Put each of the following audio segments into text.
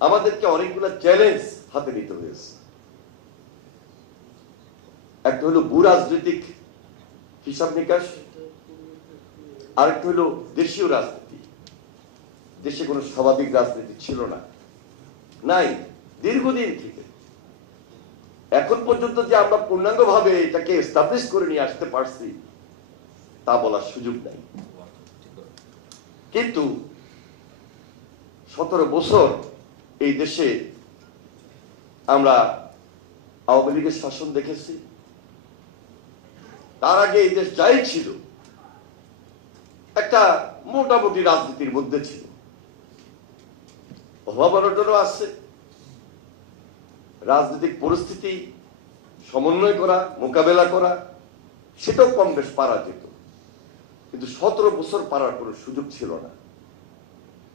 আমাদেরকে অনেকগুলো চ্যালেঞ্জ হাতে নিতে হয়েছে। একটা হলো ভূ রাজনৈতিক হিসাব নিকাশ, আরেকটা হলো দেশীয় রাজনীতি। দেশে কোনো স্বাভাবিক রাজনীতি ছিল না, নাই দীর্ঘদিন থেকে। এখন পর্যন্ত যে আমরা পূর্ণাঙ্গ ভাবে এটাকে এস্টাবলিশ করে নিয়ে আসতে পারছি তা বলার সুযোগ নাই। কিন্তু 17 বছর এই দেশে আমরা আওয়ামী লীগের শাসন দেখেছি। তার আগে এই দেশ যাই ছিল একটা মোটামুটি রাজনীতির মধ্যে ছিল, অভাব অনটনও আছে, রাজনৈতিক পরিস্থিতি সমন্বয় করা, মোকাবেলা করা, সেটাও কম বেশ পারা যেত। কিন্তু 17 বছর পারার কোনো সুযোগ ছিল না।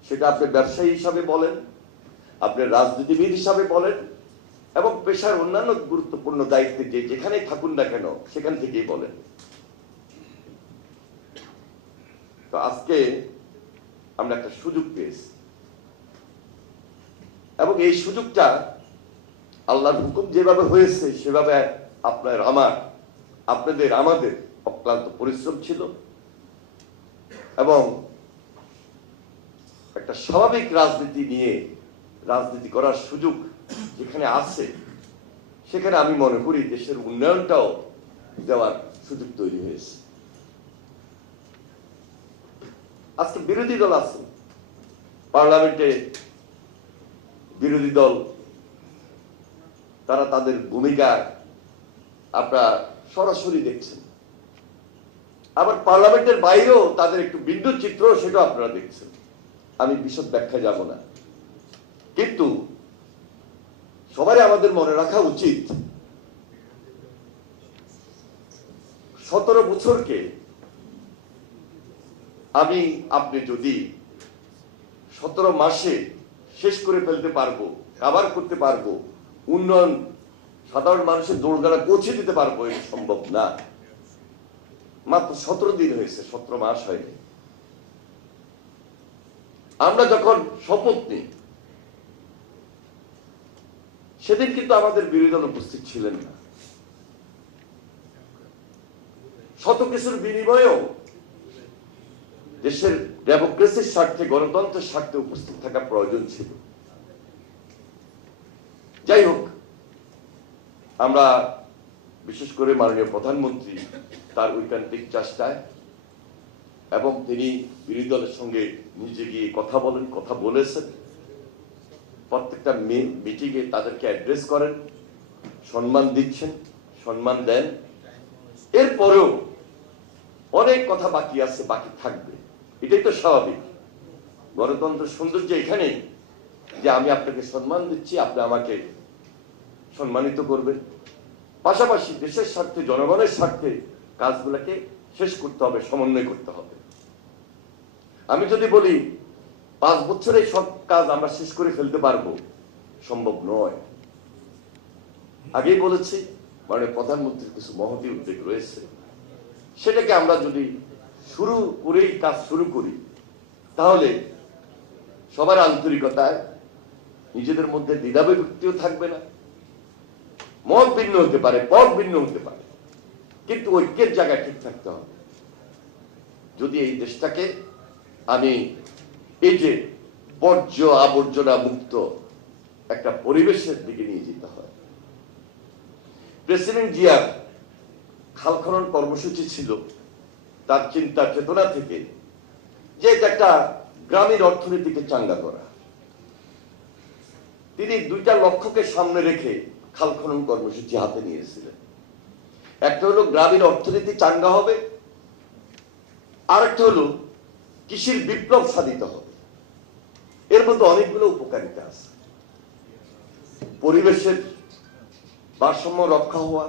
সেটা আপনি ব্যবসায়ী হিসাবে বলেন, আপনি রাজনীতিবিদ হিসাবে বলেন, এবং পেশার অন্যান্য গুরুত্বপূর্ণ দায়িত্বে যে যেখানেই থাকুন না কেন সেখান থেকেই বলেন। তো আজকে আমরা একটা সুযোগ পেয়েছি, এবং এই সুযোগটা আল্লাহর হুকুম যেভাবে হয়েছে সেভাবে আপনার আপনাদের আমাদের অক্লান্ত পরিশ্রম ছিল, এবং একটা স্বাভাবিক রাজনীতি নিয়ে রাজনীতি করার সুযোগ যেখানে আছে সেখানে আমি মনে করি দেশের উন্নয়নটাও দেওয়ার সুযোগ তৈরি হয়েছে। আজকে বিরোধী দল আছে পার্লামেন্টে, বিরোধী দল তারা তাদের ভূমিকা আপনারা সরাসরি দেখছেন, আবার পার্লামেন্টের বাইরেও তাদের একটু বিন্দু চিত্র সেটাও আপনারা দেখছেন। আমি বিশদ ব্যাখ্যা যাব না, কিন্তু সবারই আমাদের মনে রাখা উচিত 17 বছরকে আপনি যদি 17 মাসে শেষ করে ফেলতে পারবো, কভার করতে পারবো, উন্নয়ন সাধারণ মানুষের দোরগোড়ায় পৌঁছে দিতে পারবো, এটা সম্ভব না। মাত্র 17 দিন হয়েছে, 17 মাস হয়নি। আমরা যখন শপথ নিই সেদিন কিন্তু আমাদের বিরোধী দল উপস্থিত ছিলেন না। শত কিছুর বিনিময়েও দেশের ডেমোক্রেসির স্বার্থে, গণতন্ত্রের স্বার্থে উপস্থিত থাকা প্রয়োজন ছিল। যাই হোক, আমরা বিশেষ করে মাননীয় প্রধানমন্ত্রী তার ঐকান্তিক চেষ্টায়, এবং তিনি বিরোধী দলের সঙ্গে নিজে গিয়ে কথা বলেছেন, প্রত্যেকটা মিটিংয়ে তাদেরকে অ্যাড্রেস করেন, সম্মান দিচ্ছেন, সম্মান দেন। এরপরেও অনেক কথা বাকি আছে, বাকি থাকবে, এটাই তো স্বাভাবিক। গণতন্ত্রের সৌন্দর্য এখানেই যে আমি আপনাকে সম্মান দিচ্ছি, আপনি আমাকে সম্মানিত করবেন। পাশাপাশি দেশের স্বার্থে, জনগণের স্বার্থে কাজগুলোকে শেষ করতে হবে, সমন্বয় করতে হবে। আমি যদি বলি 5 বছরে সব কাজ আমরা শেষ করে ফেলতে পারবো, সম্ভব নয়। আগেই বলেছি মানে প্রধানমন্ত্রীর কিছু মহতী উদ্যোগ রয়েছে, সেটাকে আমরা যদি কাজ শুরু করি তাহলে সবার আন্তরিকতায় নিজেদের মধ্যে দ্বিধাবিভক্তিও থাকবে না। মত ভিন্ন হতে পারে, পথ ভিন্ন হতে পারে, কিন্তু ঐক্যের জায়গায় ঠিক থাকতে হবে। যদি এই দেশটাকে আমি এই যে বর্জ্য আবর্জনা মুক্ত একটা পরিবেশের দিকে নিয়ে যেতে হয়। প্রেসিডেন্ট জিয়ার খাল খনন কর্মসূচি ছিল তার চিন্তা চেতনা থেকে যে এটা একটা গ্রামীণ অর্থনীতিকে চাঙ্গা করা। তিনি 2টা লক্ষ্যকে সামনে রেখে খাল খনন কর্মসূচি হাতে নিয়েছিলেন। একটা হলো গ্রামীণ অর্থনীতি চাঙ্গা হবে, আর একটা হলো কৃষির বিপ্লব সাধিত হবে। এর মধ্যে অনেকগুলো উপকারিতা আছে। পরিবেশের ভারসাম্য রক্ষা হওয়া,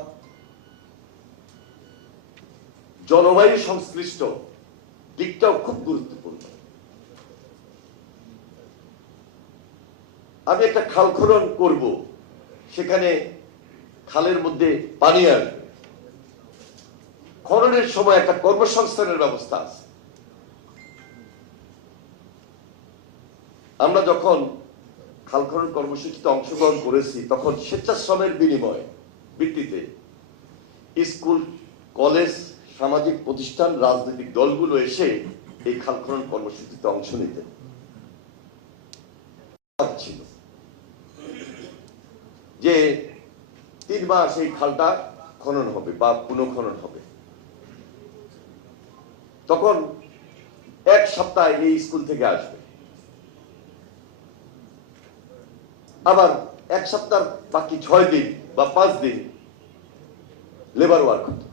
জলবায়ু সংশ্লিষ্ট দিকটাও খুব গুরুত্বপূর্ণ। আমি একটা খাল খনন করব, সেখানে খালের মধ্যে পানি আসবে, খননের সময় একটা কর্মসংস্থানের ব্যবস্থা আছে। আমরা যখন খাল খনন কর্মসূচিতে অংশগ্রহণ করেছি তখন স্বেচ্ছাশ্রমের বিনিময়ে ভিত্তিতে স্কুল, কলেজ, সামাজিক প্রতিষ্ঠান, রাজনৈতিক দলগুলো এসে এই খাল খনন কর্মসূচিতে অংশ নিতেন। ছিল যে 3 মাস এই খালটা খনন হবে বা পুনঃখনন হবে। তখন 1 সপ্তাহ এই স্কুল থেকে আসবে, আবার 1 সপ্তাহ বাকি 6 দিন বা 5 দিন লেবার ওয়ার্ক হতো,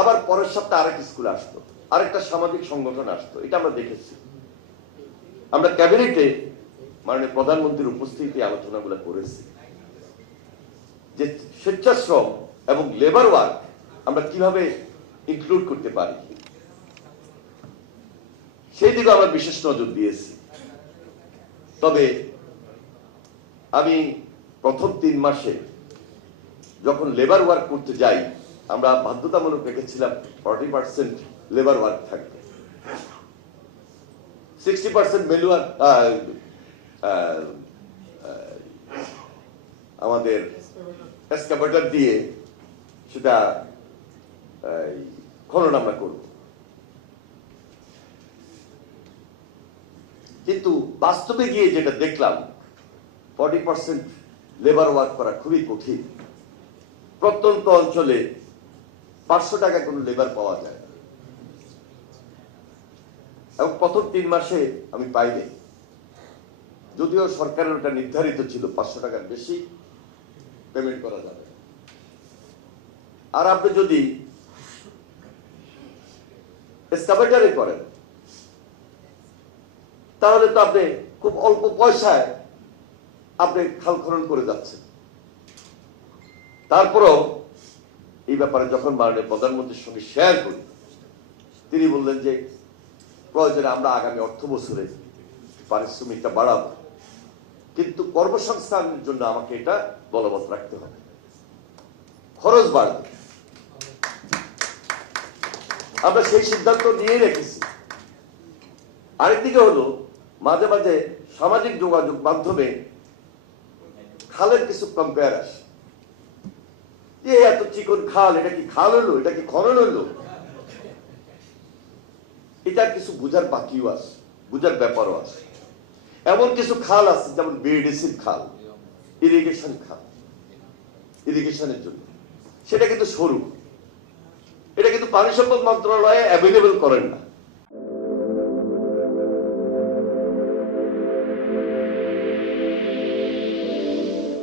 আবার পরের সপ্তাহে আরেক স্কুল আসতো, আরেকটা সামাজিক সংগঠন আসতো। এটা আমরা দেখেছি। আমরা ক্যাবিনেটে মাননীয় প্রধানমন্ত্রীর উপস্থিতিতে আলোচনাগুলো করেছি যে স্বেচ্ছাশ্রম এবং লেবার ওয়ার্ক আমরা কিভাবে ইনক্লুড করতে পারি, সেই দিকে আমরা বিশেষ নজর দিয়েছি। তবে আমি প্রথম 3 মাসে যখন লেবার ওয়ার্ক করতে যাই, আমরা বাধ্যতামূলক রেখেছিলাম 40% লেবার ওয়ার্ক থাকবে, 60% ম্যানুয়াল আমাদের এক্সকাভেটর দিয়ে সেটা খনন আমরা করব। কিন্তু বাস্তবে গিয়ে যেটা দেখলাম, 40% লেবার ওয়ার্ক করা খুবই কঠিন। প্রত্যন্ত অঞ্চলে 500 টাকা কোনো লেবার পাওয়া যায় না, এবং প্রথম 3 মাসে আমি পাইনি, যদিও সরকারের ওটা নির্ধারিত ছিল 500 টাকার বেশি পেমেন্ট করা যাবে। আর আপনি যদি এক্সকাভেটরে করেন তাহলে তো আপনি খুব অল্প পয়সায় আপনি খাল খনন করে যাচ্ছেন। তারপরও এই ব্যাপারে যখন মাননীয় প্রধানমন্ত্রীর সঙ্গে শেয়ার করি, তিনি বললেন যে প্রয়োজনে আমরা আগামী অর্থ বছরে পারিশ্রমিকটা বাড়াবো, কিন্তু কর্মসংস্থানের জন্য আমাকে এটা বলবৎ রাখতে হবে, খরচ বাড়বে। আমরা সেই সিদ্ধান্ত নিয়ে রেখেছি। আরেকদিকে হলো মাঝে মাঝে সামাজিক যোগাযোগ মাধ্যমে খালের কিছু কম্পেয়ার আসে, যে এত চিকন খাল, এটা কি খাল হলো, এটা কি খনন হলো? এটা কিছু বুঝার বাকিও আছে, বুঝার ব্যাপারও আছে। এমন কিছু খাল আছে যেমন বিএডিসির খাল, ইরিগেশন খাল, ইরিগেশনের জন্য, সেটা কিন্তু সরু, এটা কিন্তু পানি সম্পদ মন্ত্রণালয়ে অ্যাভেলেবল করেন না।